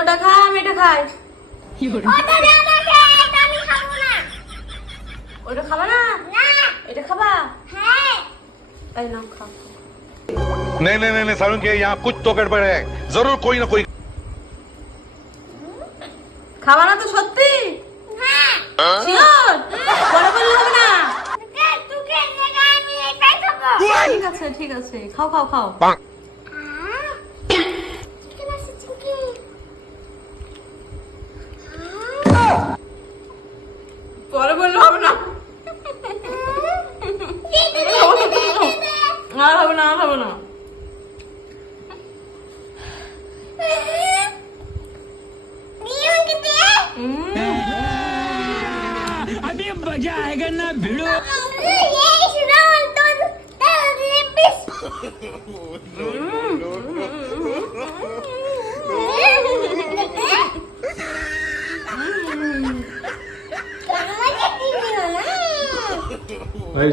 ওটা খা, আমি এটা খাই। ওটা খাবা না? এটা খাবা? এই নাও খাও। नहीं नहीं नहीं सारुण के यहाँ कुछ तो गड़बड़ है जरूर कोई ना कोई খাবা না তো সত্যি? শিওর? পরে বললে হবে না। ঠিক আছে ঠিক আছে, খাও খাও খাও। পরে বললে হবে না। আর হবে না, আর হবে না। अभी मजा आएगा ना भिड़ो।